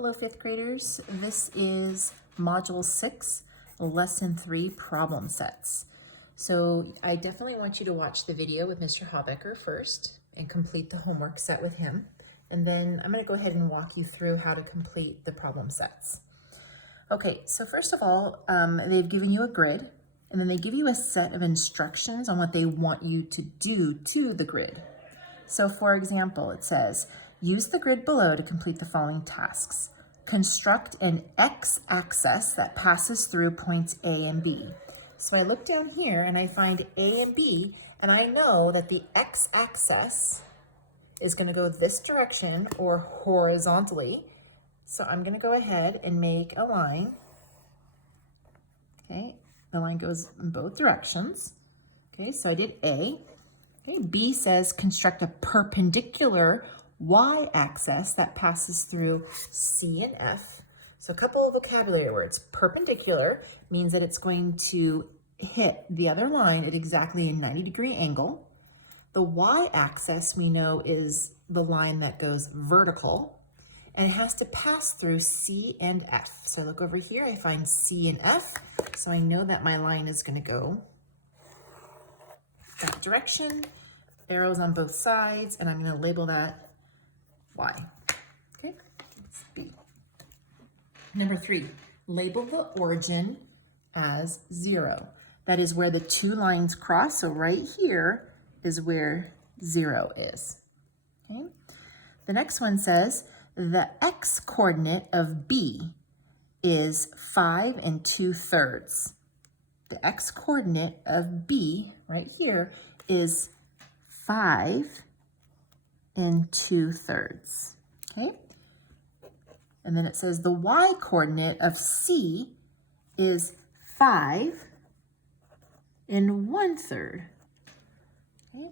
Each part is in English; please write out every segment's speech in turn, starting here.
Hello, fifth graders. This is Module 6, Lesson 3, Problem Sets. So I definitely want you to watch the video with Mr. Habecker first and complete the homework set with him. And then I'm going to go ahead and walk you through how to complete the problem sets. Okay, so first of all, they've given you a grid, and then they give you a set of instructions on what they want you to do to the grid. So for example, it says, use the grid below to complete the following tasks. Construct an x-axis that passes through points A and B. So I look down here and I find A and B, and I know that the x-axis is going to go this direction or horizontally. So I'm going to go ahead and make a line. Okay, the line goes in both directions. Okay, so I did A. Okay, B says construct a perpendicular y-axis that passes through C and F. So a couple of vocabulary words. Perpendicular means that it's going to hit the other line at exactly a 90-degree angle. The y-axis we know is the line that goes vertical, and it has to pass through C and F. So I look over here, I find C and F, so I know that my line is going to go that direction, arrows on both sides, and I'm going to label that Y. Okay, that's B. Number 3, label the origin as 0. That is where the two lines cross, so right here is where 0 is. Okay. The next one says the x-coordinate of B is 5 2/3. The x-coordinate of B right here is 5 2/3. Okay. And then it says the y-coordinate of C is 5 1/3. Okay.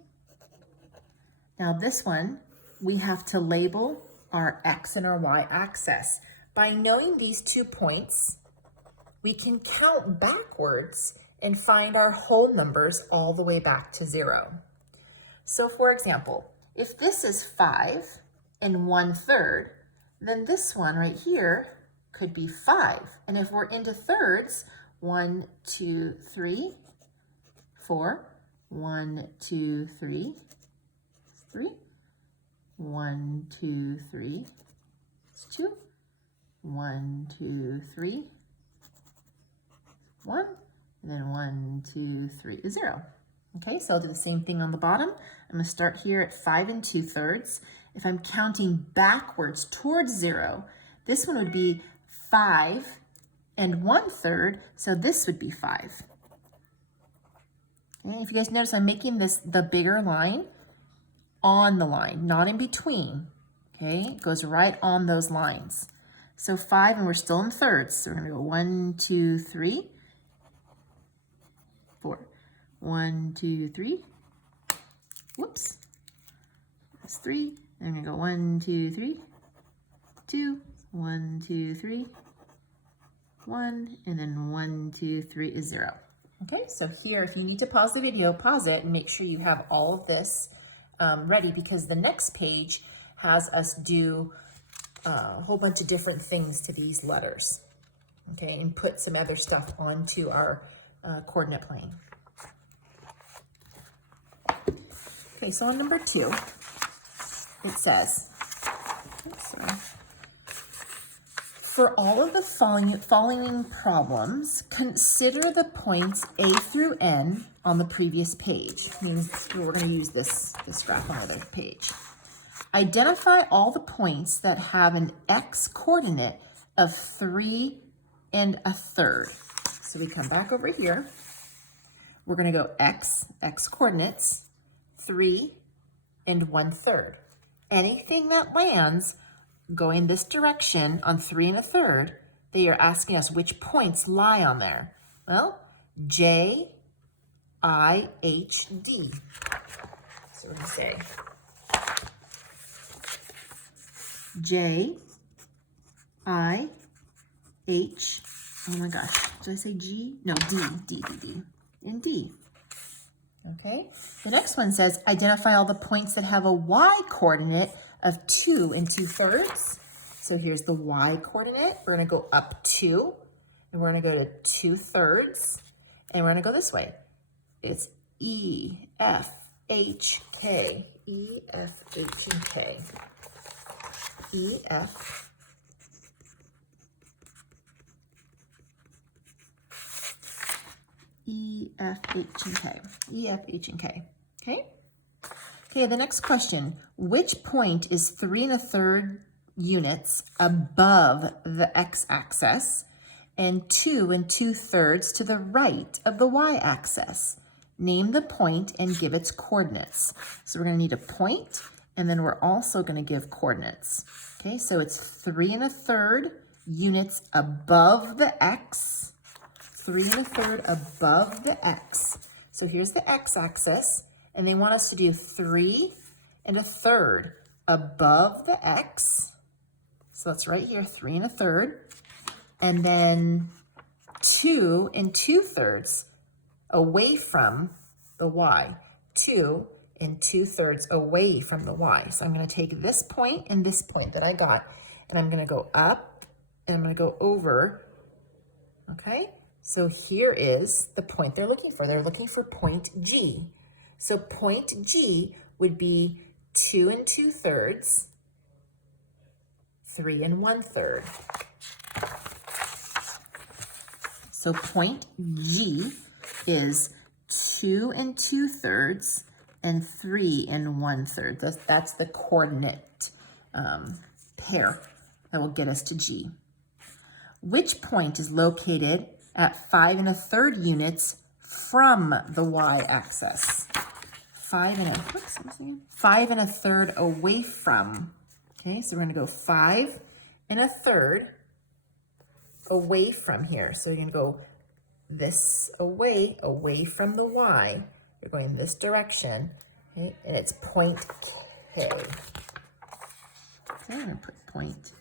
Now this one, we have to label our x and our y axis. By knowing these 2 points, we can count backwards and find our whole numbers all the way back to 0. So for example, if this is 5 1/3, then this one right here could be 5. And if we're into thirds, 1, 2, 3, 4, 1, 2, 3, 3, 1, 2, 3, 2, 1, 2, 3, 1, and then 1, 2, 3 is 0. Okay, so I'll do the same thing on the bottom. I'm going to start here at 5 2/3. If I'm counting backwards towards 0, this one would be 5 1/3, so this would be 5. Okay, if you guys notice, I'm making this the bigger line on the line, not in between. Okay, it goes right on those lines. So 5, and we're still in thirds, so we're going to go 1, 2, 3, 4. 1, 2, 3. Whoops. That's 3. Then we're going to go 1, 2, 3, 2, 1, 2, 3, 1, and then 1, 2, 3 is 0. Okay, so here, if you need to pause the video, pause it and make sure you have all of this ready, because the next page has us do a whole bunch of different things to these letters. Okay, and put some other stuff onto our coordinate plane. Okay, so on number 2, it says, for all of the following problems, consider the points A through N on the previous page. Means we're going to use this graph on the other page. Identify all the points that have an x-coordinate of 3 1/3. So we come back over here. We're going to go x coordinates, 3 1/3. Anything that lands going this direction on 3 1/3, they are asking us which points lie on there. Well, J, I, H, D. So we're going to say J, I, H, oh my gosh, did I say G? No, D, and D. Okay, the next one says, identify all the points that have a y coordinate of 2 2/3. So here's the y coordinate. We're gonna go up 2, and we're gonna go to 2/3, and we're gonna go this way. It's E, F, H, K. E, F, H, and K. E, F, E, F, H, and K. E, F, H, and K. Okay? Okay, the next question. Which point is 3 1/3 units above the x-axis and 2 2/3 to the right of the y-axis? Name the point and give its coordinates. So we're going to need a point, and then we're also going to give coordinates. Okay, so it's 3 1/3 units above the x. 3 1/3 above the x. So here's the x-axis, and they want us to do 3 1/3 above the x. So that's right here, 3 1/3. And then 2 2/3 away from the y. 2 2/3 away from the y. So I'm going to take this point and this point that I got, and I'm going to go up, and I'm going to go over. Okay? So here is the point they're looking for. They're looking for point G. So point G would be 2 2/3, 3 1/3. So point G is 2 2/3 and 3 1/3. That's the coordinate pair that will get us to G. Which point is located at 5 1/3 units from the y-axis? 5 1/3 away from. Okay, so we're going to go 5 1/3 away from here. So you're going to go this away from the y. You're going this direction, okay? And it's point K. Okay, I'm going to put point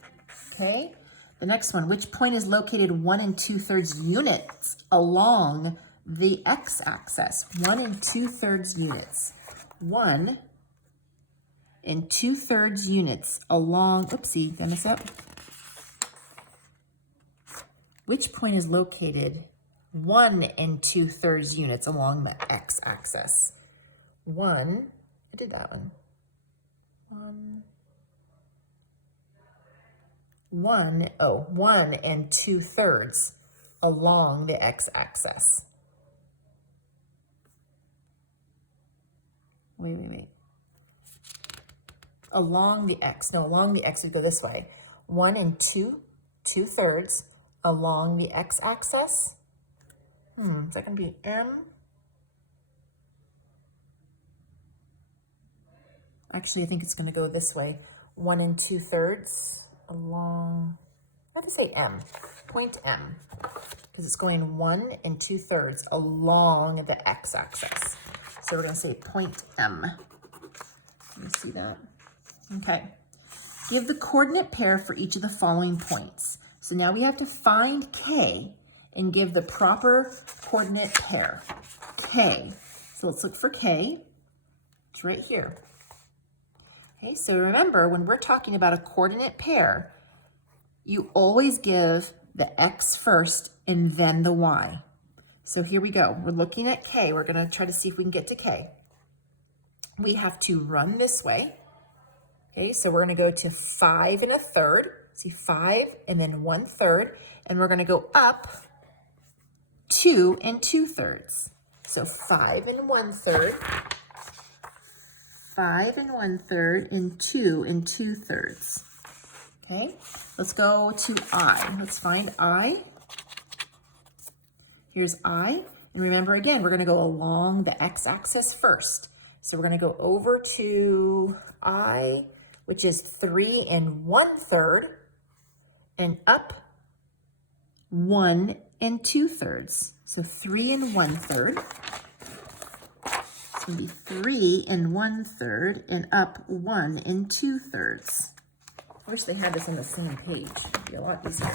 K. The next one, which point is located 1 2/3 units along the x-axis? 1 2/3 units. 1 2/3 units along, oopsie, did I mess up? Which point is located 1 2/3 units along the x-axis? 1, I did that one. 1 2/3 along the x-axis. Wait. Along the x. No, along the x, we go this way. 1 2/3 along the x-axis. Is that going to be M? Actually, I think it's going to go this way. 1 2/3 along, I have to say M. Point M. Because it's going 1 2/3 along the x-axis. So we're going to say point M. Let me see that. Okay. Give the coordinate pair for each of the following points. So now we have to find K and give the proper coordinate pair. K. So let's look for K. It's right here. Okay, so remember, when we're talking about a coordinate pair, you always give the X first and then the Y. So here we go. We're looking at K. We're going to try to see if we can get to K. We have to run this way. Okay, so we're going to go to 5 1/3. See, 5 and then 1/3. And we're going to go up 2 2/3. So 5 1/3. 5 1/3 and 2 2/3. Okay, let's go to I. Let's find I. Here's I. And remember, again, we're going to go along the x-axis first. So we're going to go over to I, which is 3 1/3, and up 1 2/3. So 3 1/3. It's going to be 3 1/3 and up 1 2/3. I wish they had this on the same page. It'd be a lot easier.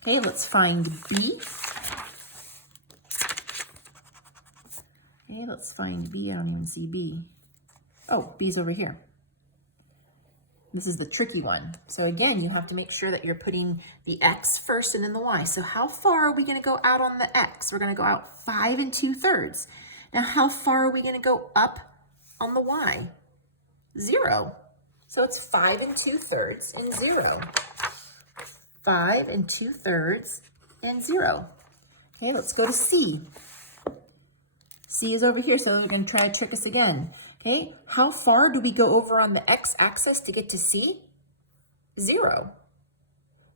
Okay, let's find B. Okay, let's find B. I don't even see B. Oh, B's over here. This is the tricky one. So again, you have to make sure that you're putting the X first and then the Y. So how far are we gonna go out on the X? We're gonna go out 5 2/3. Now how far are we gonna go up on the Y? 0. So it's 5 2/3 and 0. 5 2/3 and 0. Okay, let's go to C. C is over here, so they're gonna try to trick us again. Okay, how far do we go over on the X-axis to get to C? 0.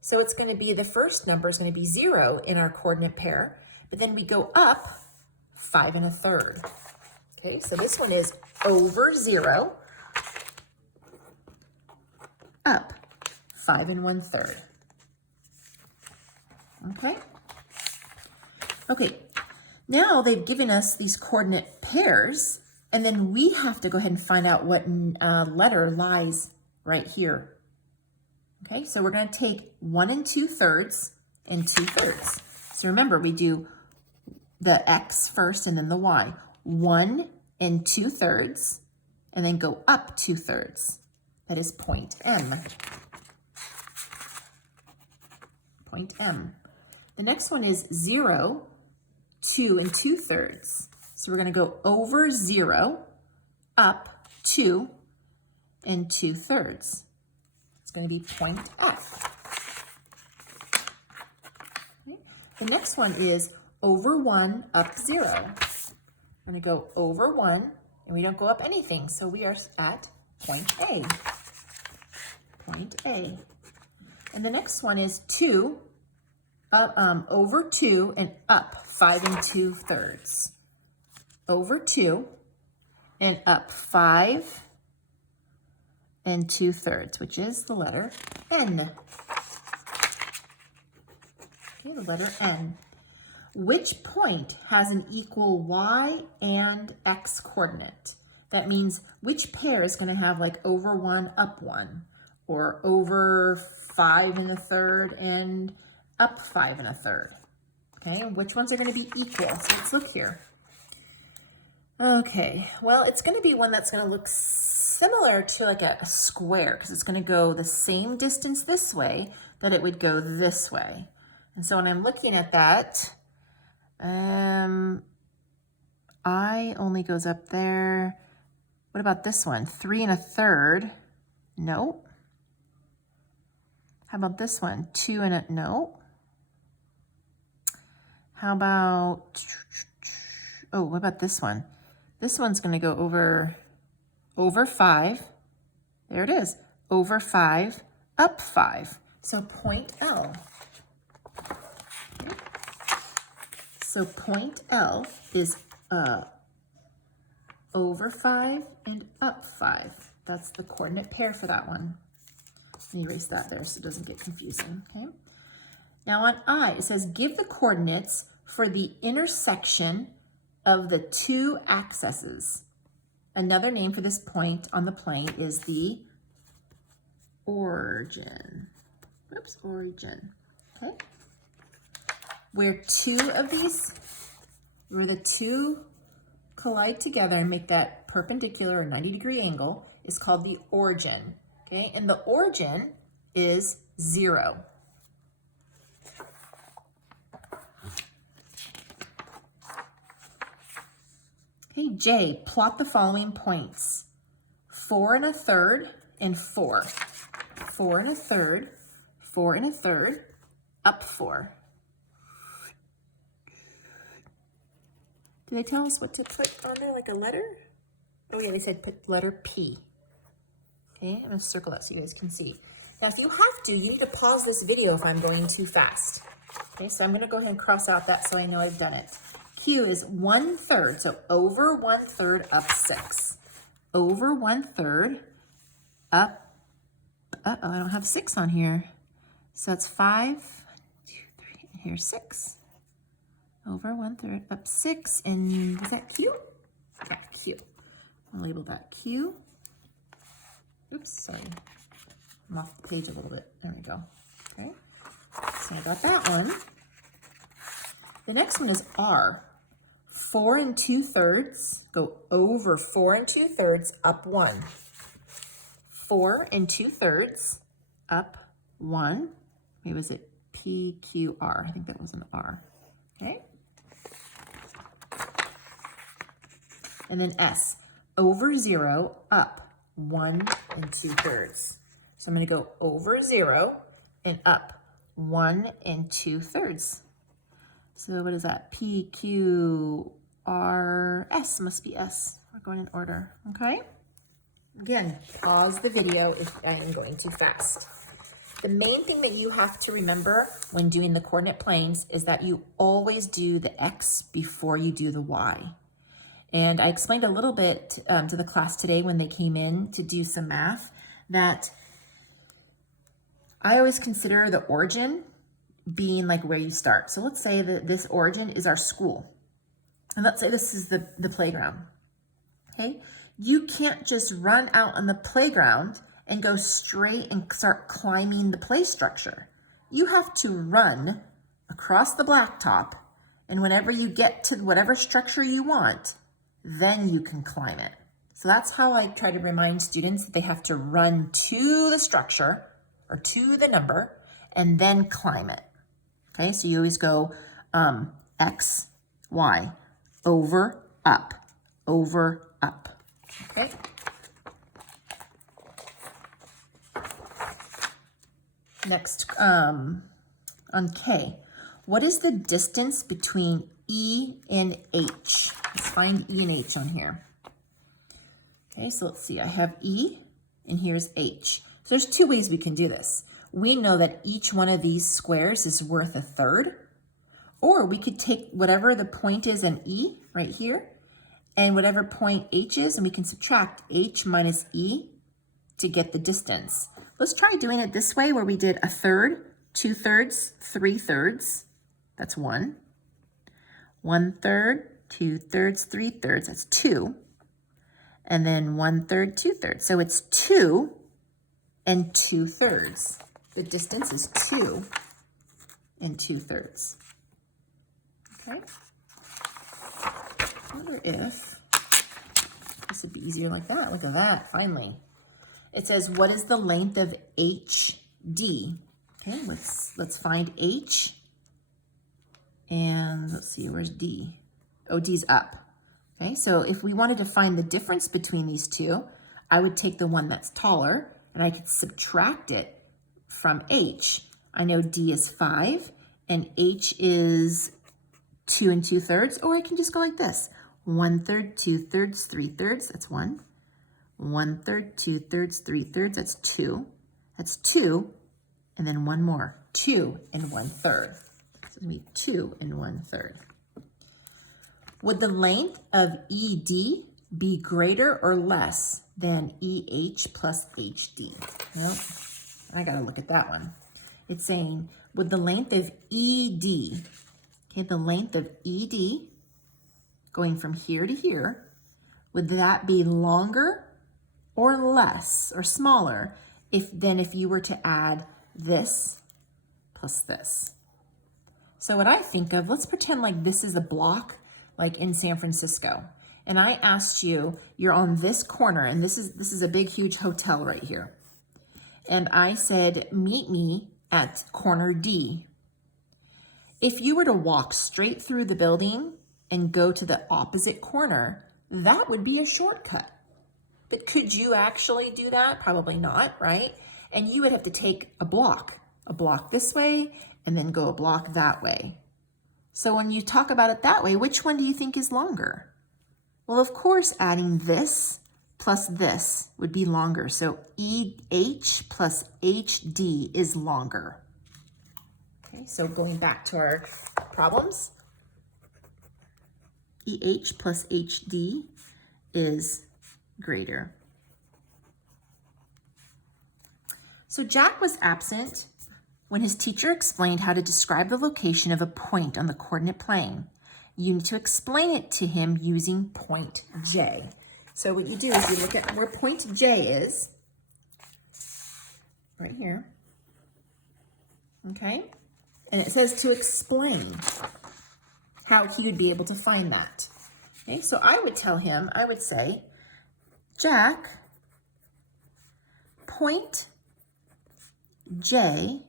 So it's gonna be, the first number is gonna be 0 in our coordinate pair, but then we go up 5 1/3. Okay, so this one is over 0, up 5 1/3. Okay. Okay, now they've given us these coordinate pairs, and then we have to go ahead and find out what letter lies right here. Okay, so we're going to take 1 2/3 and 2/3. So remember, we do the X first and then the Y. 1 2/3, and then go up 2/3. That is point M. Point M. The next one is 0, 2 2/3. So we're going to go over 0, up 2 2/3. It's going to be point F. Okay. The next one is over 1, up 0. We're going to go over 1, and we don't go up anything, so we are at point A. Point A. And the next one is 2, over 2 and up 5 2/3. Over 2 and up 5 2/3, which is the letter N. Okay, the letter N. Which point has an equal Y and X coordinate? That means which pair is going to have like over 1, up 1, or over 5 1/3 and up 5 1/3. Okay, and which ones are going to be equal? So let's look here. Okay, well, it's going to be one that's going to look similar to like a square, because it's going to go the same distance this way that it would go this way. And so when I'm looking at that, I only goes up there. What about this one? 3 1/3. Nope. How about this one? 2 nope. How about, oh, what about this one? This one's going to go over 5. There it is. Over 5, up 5. So point L. Okay. So point L is over 5 and up 5. That's the coordinate pair for that one. Let me erase that there so it doesn't get confusing. Okay. Now on I, it says give the coordinates for the intersection of the two axes. Another name for this point on the plane is the origin. Oops, origin. Okay. Where the two collide together and make that perpendicular or 90-degree angle is called the origin. Okay, and the origin is 0. Okay, J, plot the following points. 4 1/3 and 4. 4 1/3, 4 1/3, up 4. Do they tell us what to put on there, like a letter? Oh yeah, they said put letter P. Okay, I'm gonna circle that so you guys can see. Now if you have to, you need to pause this video if I'm going too fast. Okay, so I'm gonna go ahead and cross out that so I know I've done it. Q is 1/3, so over 1/3, up 6. Over 1/3, up, uh-oh, I don't have 6 on here. So that's 5, 1, 2, 3, and here's 6. Over 1/3, up 6, and was that Q? Yeah, Q. I'll label that Q. Oops, sorry. I'm off the page a little bit. There we go. Okay, so I got that one. The next one is R. 4 2/3, go over 4 2/3, up 1. 4 2/3, up 1. Maybe was it PQR? I think that was an R. Okay. And then S, over 0, up 1 2/3. So I'm going to go over 0 and up 1 2/3. So what is that? PQRS must be S. We're going in order. Okay. Again, pause the video if I'm going too fast. The main thing that you have to remember when doing the coordinate planes is that you always do the X before you do the Y. And I explained a little bit to the class today when they came in to do some math that I always consider the origin being like where you start. So let's say that this origin is our school. And let's say this is the playground. Okay? You can't just run out on the playground and go straight and start climbing the play structure. You have to run across the blacktop, and whenever you get to whatever structure you want, then you can climb it. So that's how I try to remind students that they have to run to the structure or to the number and then climb it. Okay, so you always go X, Y, over, up, over, up. Okay. Next, on K, what is the distance between E and H? Let's find E and H on here. Okay, so let's see. I have E, and here's H. So there's two ways we can do this. We know that each one of these squares is worth a third, or we could take whatever the point is in E right here, and whatever point H is, and we can subtract H minus E to get the distance. Let's try doing it this way where we did a third, 2/3, 3/3. That's 1. 1/3, 2/3, 3/3. That's 2. And then 1/3, 2/3. So it's 2 2/3. The distance is 2 2/3. Okay. I wonder if this would be easier like that. Look at that, finally. It says, what is the length of HD? Okay, let's find H. And let's see, where's D? Oh, D's up. Okay, so if we wanted to find the difference between these two, I would take the one that's taller and I could subtract it from H. I know D is 5 and H is 2 2/3, or I can just go like this. 1/3, 2/3, 3/3, that's 1. 1/3, 2/3, 3/3, that's 2. That's 2, and then one more, 2 1/3. So it's gonna be 2 1/3. Would the length of ED be greater or less than EH plus HD? Well, I gotta look at that one. It's saying, would the length of ED, okay, the length of ED going from here to here, would that be longer or less or smaller than if you were to add this plus this? So what I think of, let's pretend like this is a block like in San Francisco. And I asked you, you're on this corner, and this is a big, huge hotel right here. And I said, meet me at corner D. If you were to walk straight through the building and go to the opposite corner, that would be a shortcut. But could you actually do that? Probably not, right? And you would have to take a block this way and then go a block that way. So when you talk about it that way, which one do you think is longer? Well, of course, adding this plus this would be longer. So EH plus HD is longer. Okay, so going back to our problems, EH plus HD is greater. So Jack was absent when his teacher explained how to describe the location of a point on the coordinate plane. You need to explain it to him using point J. So what you do is you look at where point J is, right here, okay? And it says to explain how he would be able to find that. Okay, so I would tell him, I would say, Jack, point J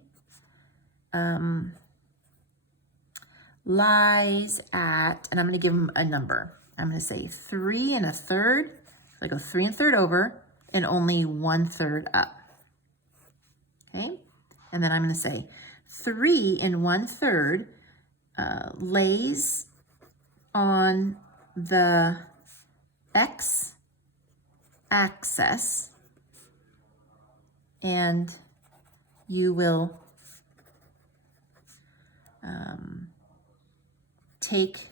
lies at, and I'm going to give them a number. I'm going to say 3 1/3. So I go 3 1/3 over and only 1/3 up. Okay, and then I'm going to say 3 1/3 lays on the x-axis, and you will take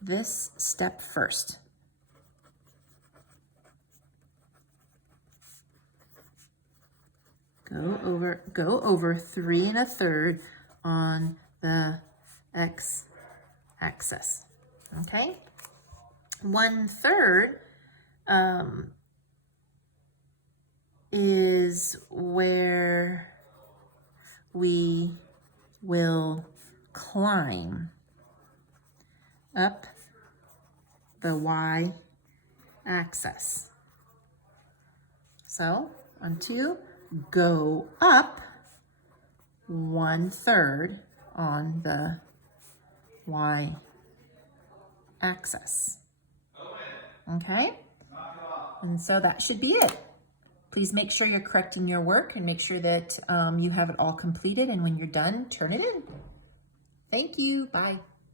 this step first. Go over 3 1/3 on the x-axis. Okay, 1/3 is where we will climb up the y-axis. So on 2, go up 1/3 on the y-axis. Okay, and so that should be it. Please make sure you're correcting your work and make sure that you have it all completed, and when you're done, turn it in. Thank you. Bye.